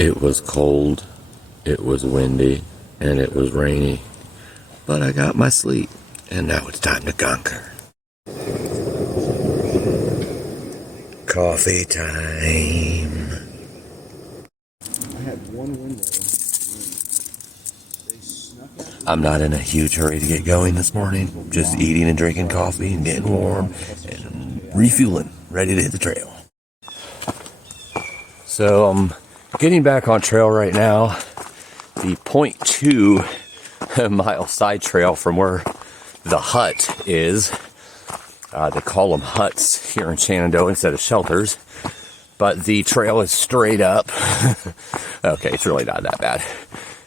It was cold, it was windy, and it was rainy. But I got my sleep, and now it's time to conquer. Coffee time. I had one window. I'm not in a huge hurry to get going this morning. Just eating and drinking coffee and getting warm and refueling, ready to hit the trail. So I'm getting back on trail right now. The 0.2 mile side trail from where the hut is. They call them huts here in Shenandoah instead of shelters. But the trail is straight up. Okay, it's really not that bad.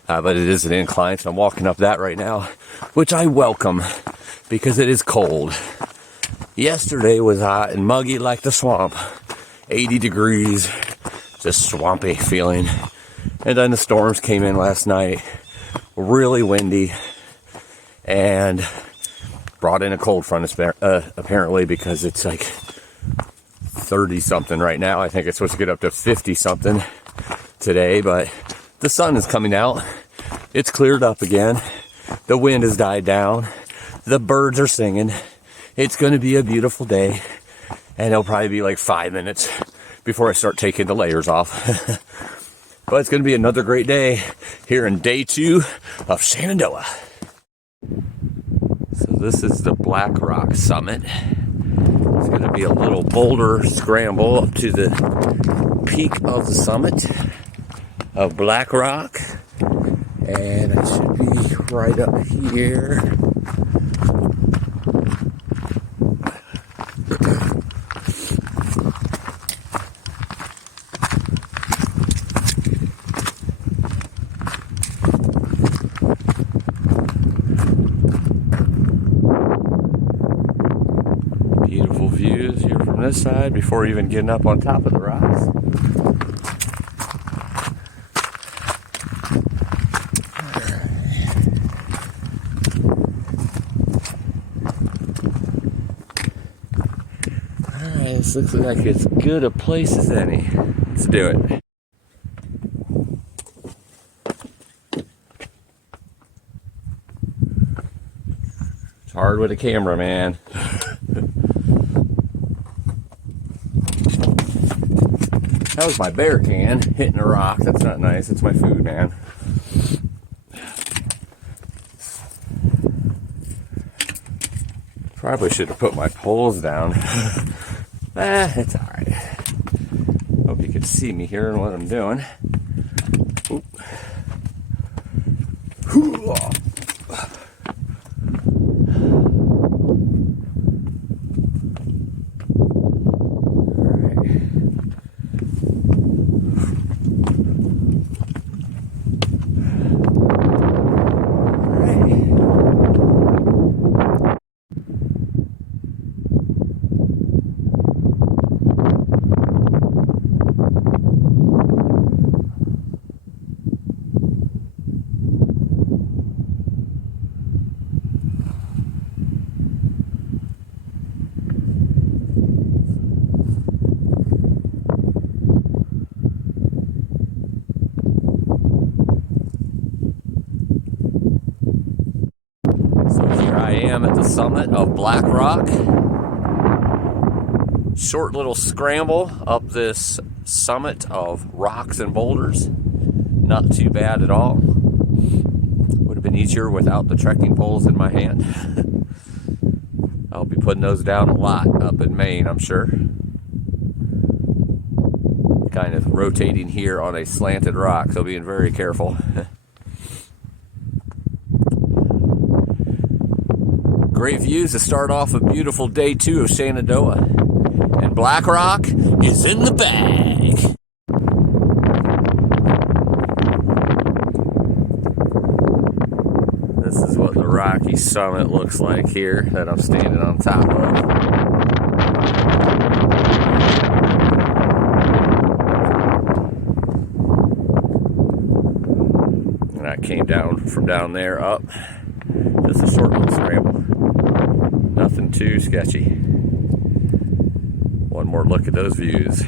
But it is an incline, so I'm walking up that right now, which I welcome because it is cold. Yesterday was hot and muggy like the swamp. 80 degrees, just swampy feeling. And then the storms came in last night, really windy, and brought in a cold front apparently because it's like 30 something right now. I think it's supposed to get up to 50 something today, but the sun is coming out. It's cleared up again. The wind has died down. The birds are singing. It's going to be a beautiful day. And it'll probably be like 5 minutes before I start taking the layers off. But it's going to be another great day here in day 2 of Shenandoah. So this is the Black Rock Summit. It's going to be a little boulder scramble up to the peak of the summit of Black Rock, and I should be right up here. Beautiful views here from this side before even getting up on top of the rocks. This looks like as good a place as any. Let's do it. It's hard with a camera, man. That was my bear can hitting a rock. That's not nice. It's my food, man. Probably should have put my poles down. It's alright. Hope you can see me here and what I'm doing. Oop. I am at the summit of Black Rock. Short little scramble up this summit of rocks and boulders. Not too bad at all. Would have been easier without the trekking poles in my hand. I'll be putting those down a lot up in Maine, I'm sure. Kind of rotating here on a slanted rock, so being very careful. Great views to start off a beautiful day 2 of Shenandoah. And Black Rock is in the bag. This is what the rocky summit looks like here that I'm standing on top of. And I came down from down there up. Just a short little scramble. Nothing too sketchy. One more look at those views.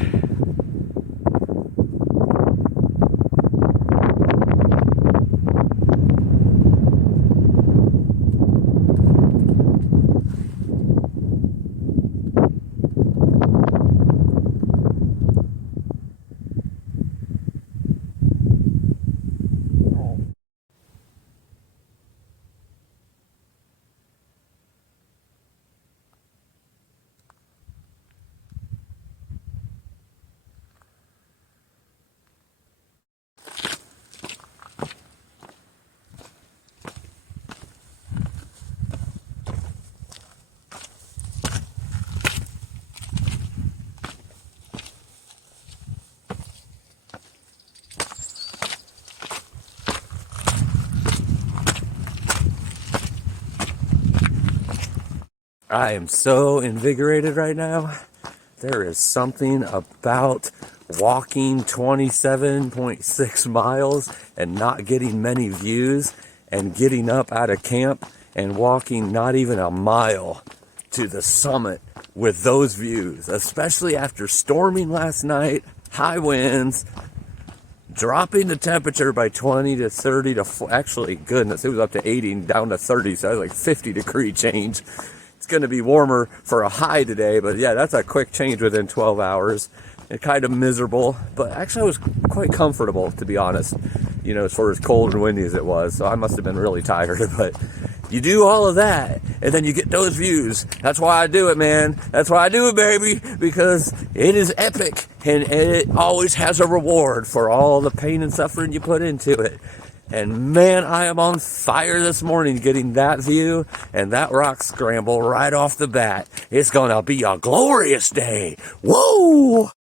I am so invigorated right now. There is something about walking 27.6 miles and not getting many views and getting up out of camp and walking not even a mile to the summit with those views, especially after storming last night, high winds, dropping the temperature by 20 to 30 to, actually, goodness, it was up to 80 and down to 30, so that was like 50-degree change. It's going to be warmer for a high today, but yeah, that's a quick change within 12 hours. And kind of miserable, but actually I was quite comfortable, to be honest, you know, as far as cold and windy as it was, so I must have been really tired. But you do all of that, and then you get those views. That's why I do it, man. That's why I do it, baby, because it is epic, and it always has a reward for all the pain and suffering you put into it. And man, I am on fire this morning getting that view and that rock scramble right off the bat. It's gonna be a glorious day. Whoa!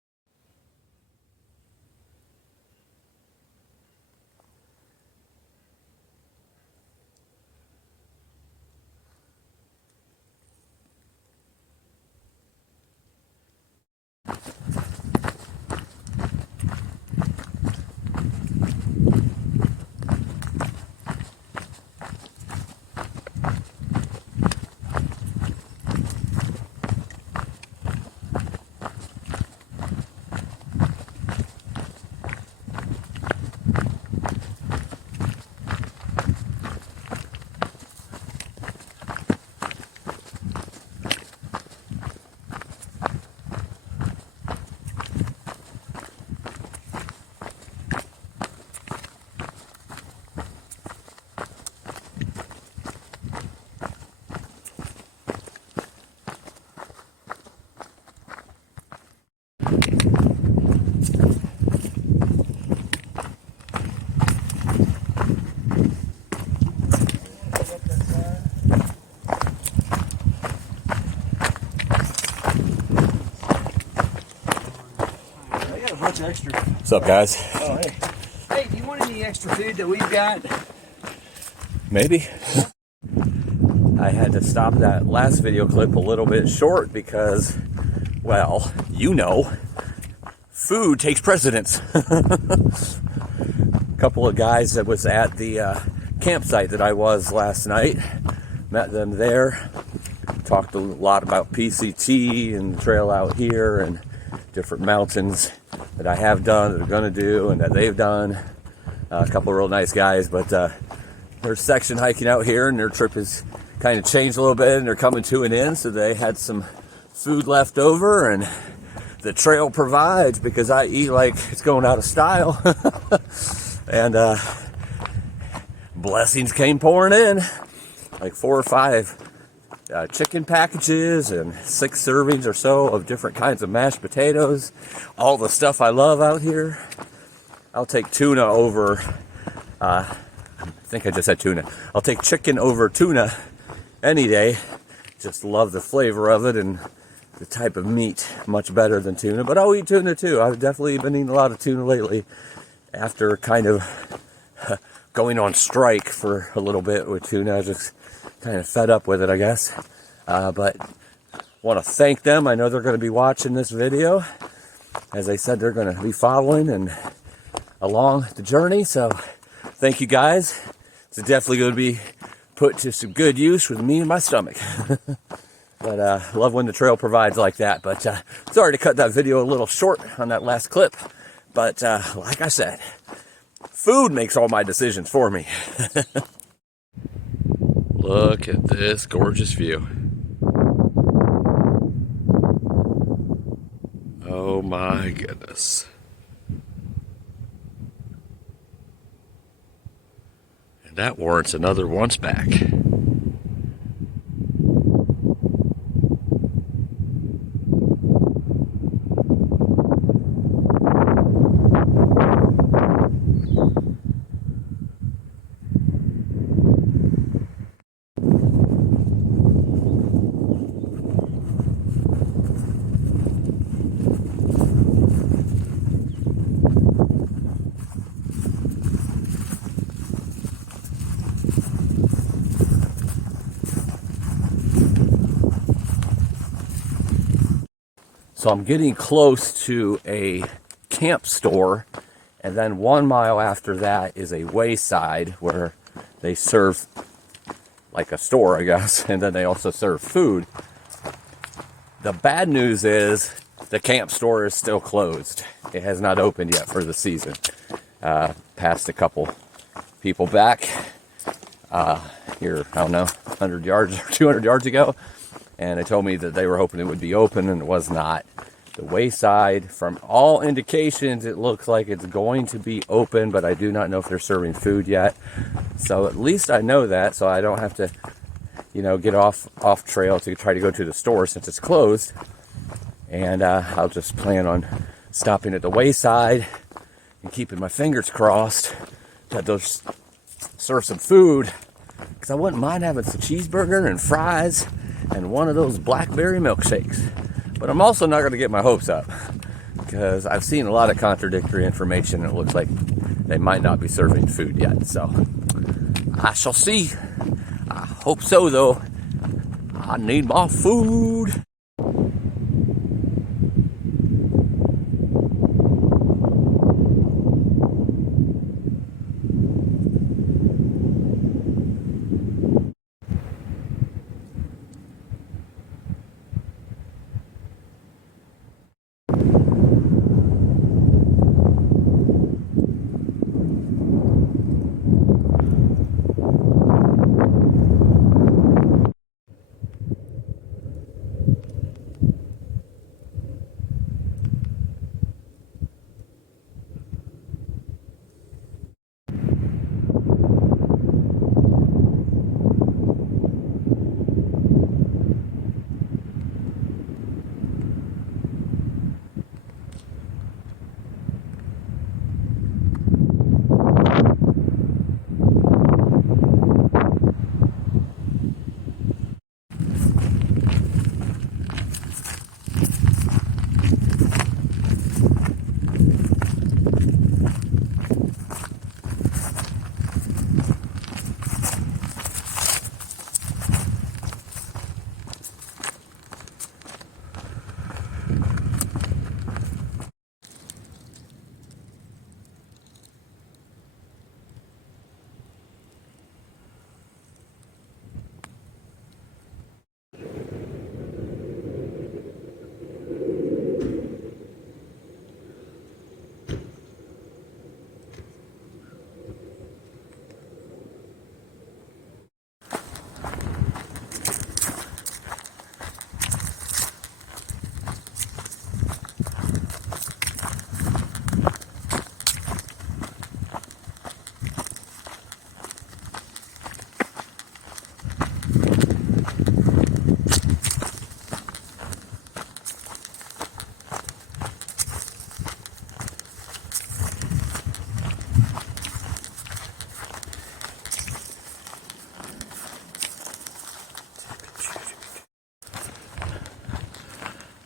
Extra. What's up, guys? Oh, hey. Hey, do you want any extra food that we've got? Maybe. I had to stop that last video clip a little bit short because, well, you know, food takes precedence. A couple of guys that was at the campsite that I was last night, met them there, talked a lot about PCT and the trail out here and different mountains that I have done, that are going to do, and that they've done. A couple of real nice guys, but they're section hiking out here, and their trip has kind of changed a little bit, and they're coming to an end, so they had some food left over, and the trail provides, because I eat like it's going out of style. And blessings came pouring in, like 4 or 5 chicken packages and 6 servings or so of different kinds of mashed potatoes, all the stuff I love out here. I'll take tuna over, I think I just said tuna. I'll take chicken over tuna any day. Just love the flavor of it and the type of meat much better than tuna, but I'll eat tuna too. I've definitely been eating a lot of tuna lately after kind of going on strike for a little bit with tuna. I just kind of fed up with it, I guess. But want to thank them. I know they're going to be watching this video. As I said, they're going to be following and along the journey. So thank you guys. It's definitely going to be put to some good use with me and my stomach. But love when the trail provides like that. But sorry to cut that video a little short on that last clip. But like I said, food makes all my decisions for me. Look at this gorgeous view. Oh my goodness. And that warrants another once back. So I'm getting close to a camp store, and then 1 mile after that is a Wayside where they serve like a store, I guess, and then they also serve food. The bad news is the camp store is still closed. It has not opened yet for the season. Passed a couple people back here, I don't know, 100 yards or 200 yards ago, and they told me that they were hoping it would be open, and it was not. The Wayside, from all indications, it looks like it's going to be open, but I do not know if they're serving food yet. So at least I know that, so I don't have to, get off trail to try to go to the store since it's closed. And I'll just plan on stopping at the Wayside and keeping my fingers crossed that they'll serve some food, because I wouldn't mind having some cheeseburger and fries and one of those blackberry milkshakes. But I'm also not going to get my hopes up, because I've seen a lot of contradictory information, and it looks like they might not be serving food yet. So I shall see. I hope so, though. I need my food.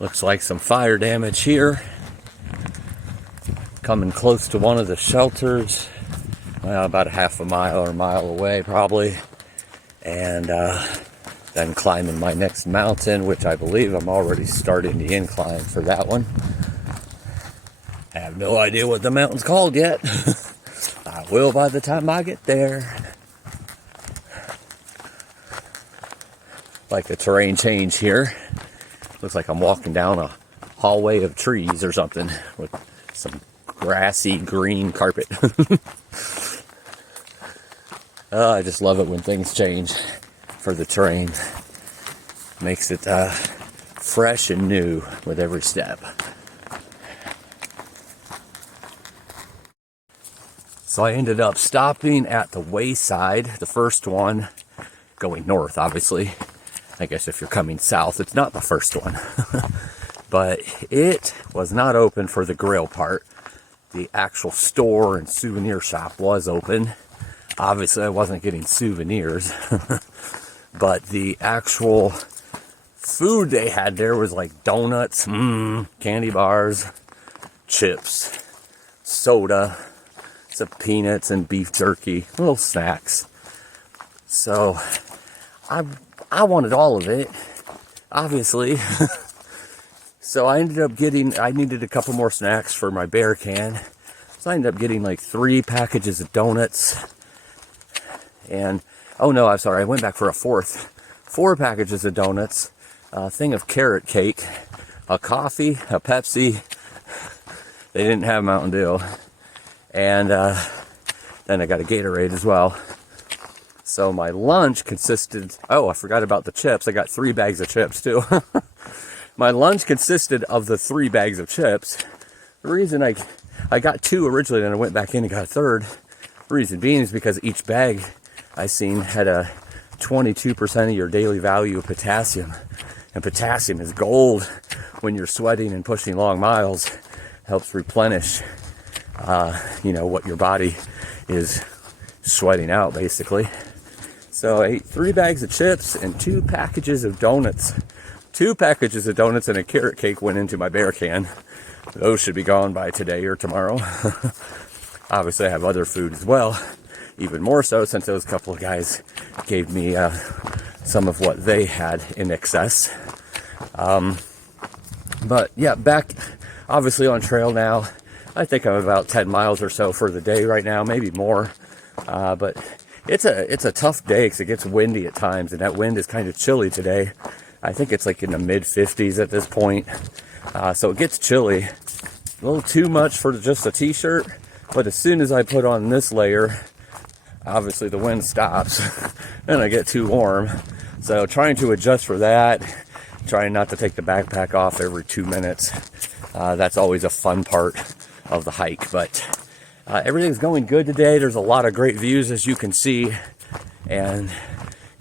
Looks like some fire damage here. Coming close to one of the shelters. Well, about a half a mile or a mile away probably. And then climbing my next mountain, which I believe I'm already starting the incline for that one. I have no idea what the mountain's called yet. I will by the time I get there. Like the terrain change here. Looks like I'm walking down a hallway of trees or something with some grassy green carpet. I just love it when things change for the terrain. Makes it fresh and new with every step. So I ended up stopping at the Wayside, the first one, going north, obviously. I guess if you're coming south, it's not the first one. But it was not open for the grill part. The actual store and souvenir shop was open. Obviously, I wasn't getting souvenirs. But the actual food they had there was like donuts, candy bars, chips, soda, some peanuts and beef jerky, little snacks. So I wanted all of it, obviously. So I ended up getting, I needed a couple more snacks for my bear can. So I ended up getting like 3 packages of donuts. And, oh no, I'm sorry, I went back for a 4th. 4 packages of donuts, a thing of carrot cake, a coffee, a Pepsi. They didn't have Mountain Dew. And then I got a Gatorade as well. So my lunch consisted, oh, I forgot about the chips. I got 3 bags of chips too. My lunch consisted of the 3 bags of chips. The reason I got 2 originally, then I went back in and got a 3rd. Reason being is because each bag I seen had a 22% of your daily value of potassium. And potassium is gold when you're sweating and pushing long miles. Helps replenish, what your body is sweating out, basically. So I ate 3 bags of chips and 2 packages of donuts. 2 packages of donuts and a carrot cake went into my bear can. Those should be gone by today or tomorrow. Obviously, I have other food as well. Even more so since those couple of guys gave me some of what they had in excess. But yeah, back obviously on trail now. I think I'm about 10 miles or so for the day right now, maybe more. But it's a tough day because it gets windy at times, and that wind is kind of chilly today. I think it's like in the mid 50s at this point. So it gets chilly. A little too much for just a t-shirt, but as soon as I put on this layer, obviously the wind stops and I get too warm. So trying to adjust for that, trying not to take the backpack off every 2 minutes. That's always a fun part of the hike, but everything's going good today. There's a lot of great views, as you can see, and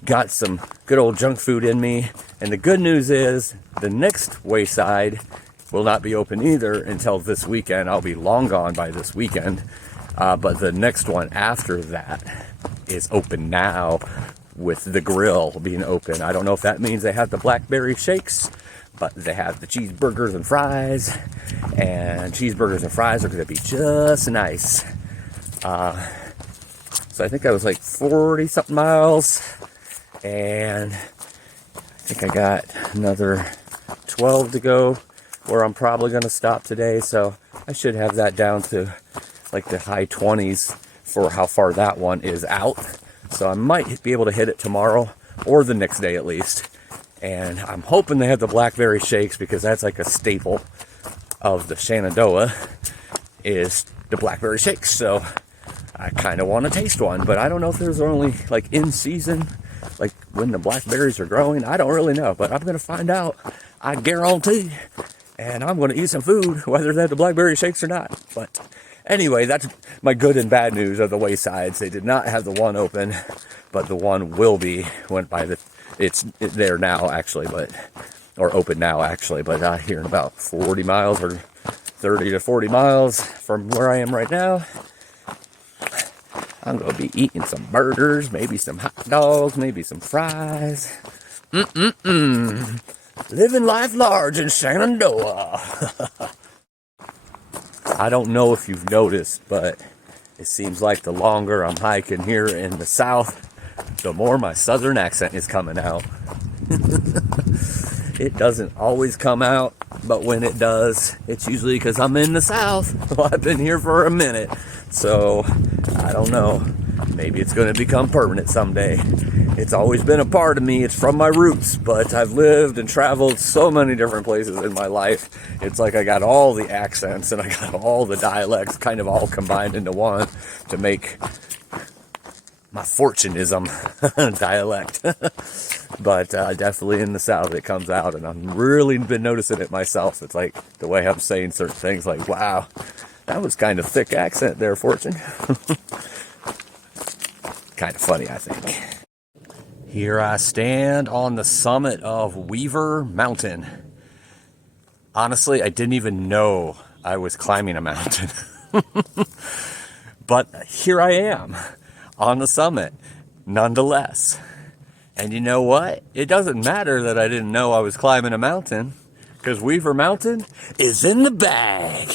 got some good old junk food in me. And the good news is the next Wayside will not be open either until this weekend. I'll be long gone by this weekend. But the next one after that is open now, with the grill being open. I don't know if that means they have the blackberry shakes, but they have the cheeseburgers and fries. And cheeseburgers and fries are going to be just nice. So I think I was like 40 something miles. And I think I got another 12 to go, where I'm probably going to stop today. So I should have that down to like the high 20s for how far that one is out. So I might be able to hit it tomorrow or the next day at least. And I'm hoping they have the blackberry shakes, because that's like a staple of the Shenandoah is the blackberry shakes. So I kind of want to taste one, but I don't know if there's only like in season, like when the blackberries are growing. I don't really know, but I'm going to find out. I guarantee. And I'm going to eat some food, whether they have the blackberry shakes or not. But anyway, that's my good and bad news of the Waysides. They did not have the one open, but the one will be. Went by it's there now actually, or open now actually. But here in about 40 miles or 30 to 40 miles from where I am right now, I'm going to be eating some burgers, maybe some hot dogs, maybe some fries. Living life large in Shenandoah. I don't know if you've noticed, but it seems like the longer I'm hiking here in the south, the more my southern accent is coming out. It doesn't always come out, but when it does, it's usually because I'm in the south. Well, I've been here for a minute, so I don't know. Maybe it's going to become permanent someday. It's always been a part of me. It's from my roots, but I've lived and traveled so many different places in my life. It's like I got all the accents and I got all the dialects kind of all combined into one to make my fortunism dialect. But definitely in the south it comes out, and I've really been noticing it myself. It's like the way I'm saying certain things, like, wow, that was kind of thick accent there, Fortune. Kind of funny, I think. Here I stand on the summit of Weaver Mountain. Honestly, I didn't even know I was climbing a mountain. But here I am on the summit, nonetheless. And you know what? It doesn't matter that I didn't know I was climbing a mountain, because Weaver Mountain is in the bag.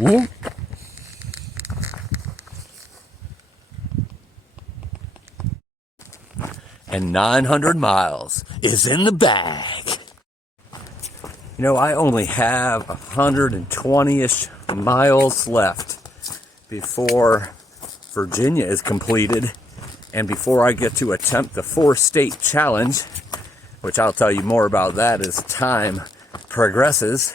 Ooh. And 900 miles is in the bag. You know, I only have 120-ish miles left before Virginia is completed and before I get to attempt the 4-state challenge, which I'll tell you more about that as time progresses.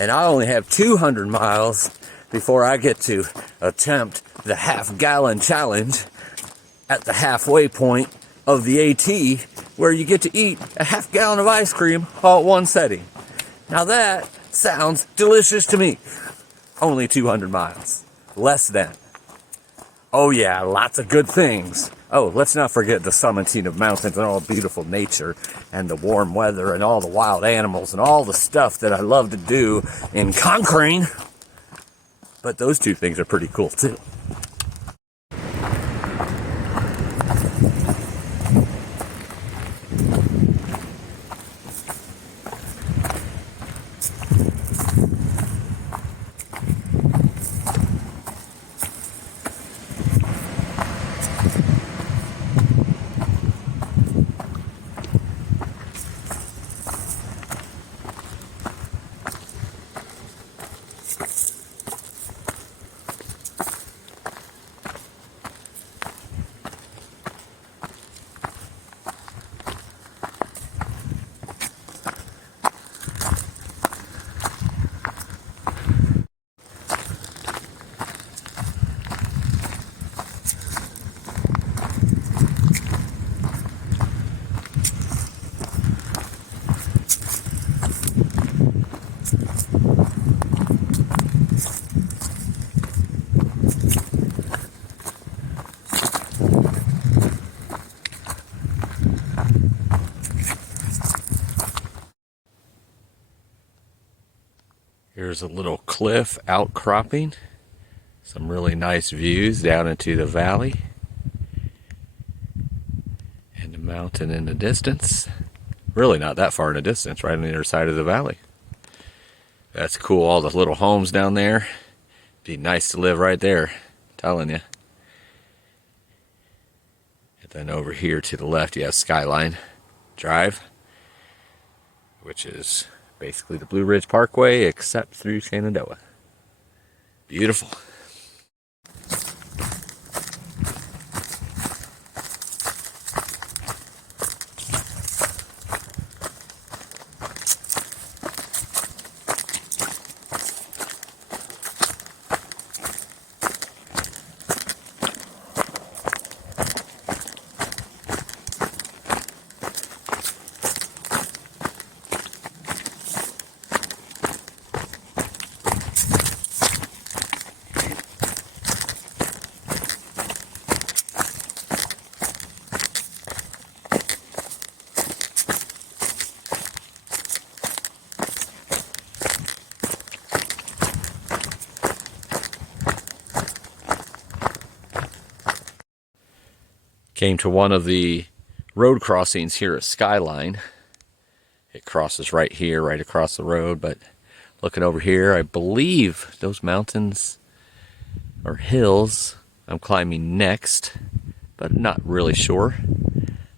And I only have 200 miles before I get to attempt the half-gallon challenge at the halfway point of the AT, where you get to eat a half-gallon of ice cream all at one setting. Now that sounds delicious to me. Only 200 miles. Less than. Oh yeah, lots of good things. Oh, let's not forget the summiting of mountains and all the beautiful nature and the warm weather and all the wild animals and all the stuff that I love to do in conquering. But those two things are pretty cool too. Here's a little cliff outcropping. Some really nice views down into the valley. And the mountain in the distance. Really not that far in the distance, right on the other side of the valley. That's cool, all the little homes down there. Be nice to live right there, I'm telling you. And then over here to the left you have Skyline Drive, which is basically the Blue Ridge Parkway, except through Shenandoah. Beautiful. Came to one of the road crossings here at Skyline. It crosses right here, right across the road, but looking over here, I believe those mountains or hills I'm climbing next, but not really sure.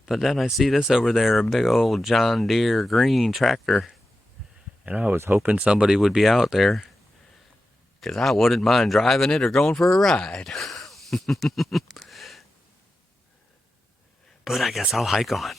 But then I see this over there, a big old John Deere green tractor, and I was hoping somebody would be out there, because I wouldn't mind driving it or going for a ride. But I guess I'll hike on.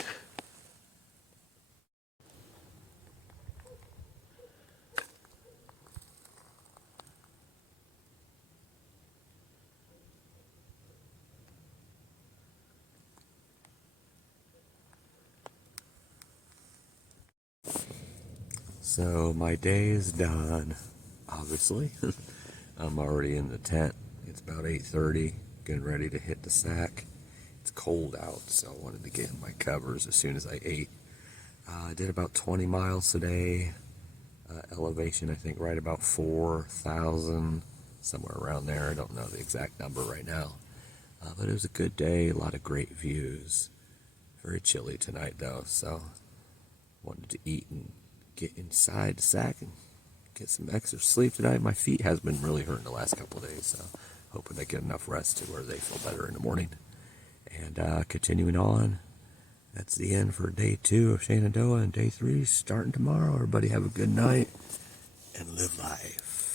So my day is done, obviously. I'm already in the tent. It's about 8:30, getting ready to hit the sack. It's cold out, so I wanted to get in my covers as soon as I ate. I did about 20 miles today. Elevation, I think, right about 4,000, somewhere around there. I don't know the exact number right now. But it was a good day, a lot of great views. Very chilly tonight, though, so wanted to eat and get inside the sack and get some extra sleep tonight. My feet has been really hurting the last couple of days, so hoping I get enough rest to where they feel better in the morning. And continuing on, That's the end for day 2 of Shenandoah, and day 3 starting tomorrow. Everybody have a good night and live life.